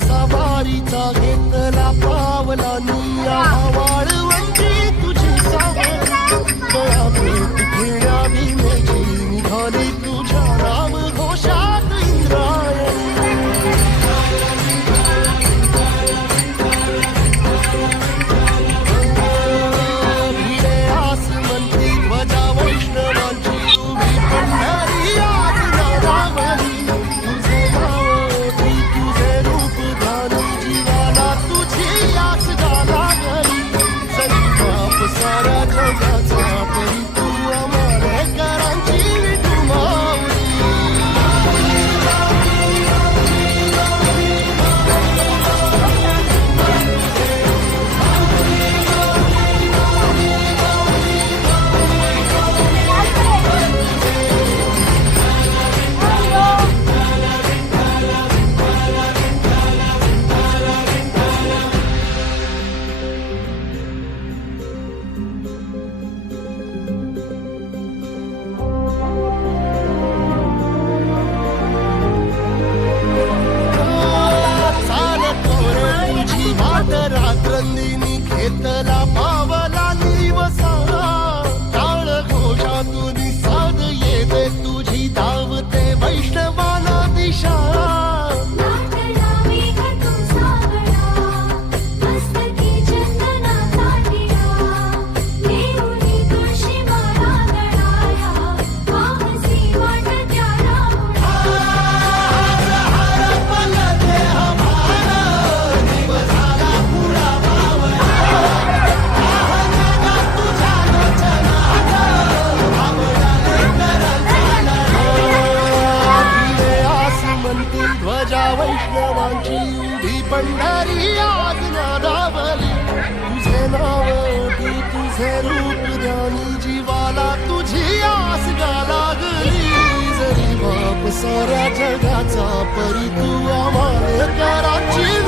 सवारीचा घेतला पावला निया वाळवंची तुझी सावली गळा भेट घेण्या भीमेची निघाली तुझ्या नाम घोषात इंद्रायणी भिडे आसमंती ध्वजा वैष्णवांची उभी पंढरी आज नारावली तुझे नाव तुझे रूप जीवाला तुझी आस गाला घरी सरी बाप साऱ्या जगाचा परी तू आम्हाला करांची विठू माऊली रात्रंदिनी घेतला पावला निवसा टाळ घोषातून साध येते तुझी धावते वैष्णवाला दिशा ध्वजा वैष्णवांची उभी पंढरी आज नादावली तुझे नाव तुझे रूप ध्यानी जीवाला तुझी आस गा लागली जरी बाप साऱ्या जगाचा परी तू आम्हाला कराची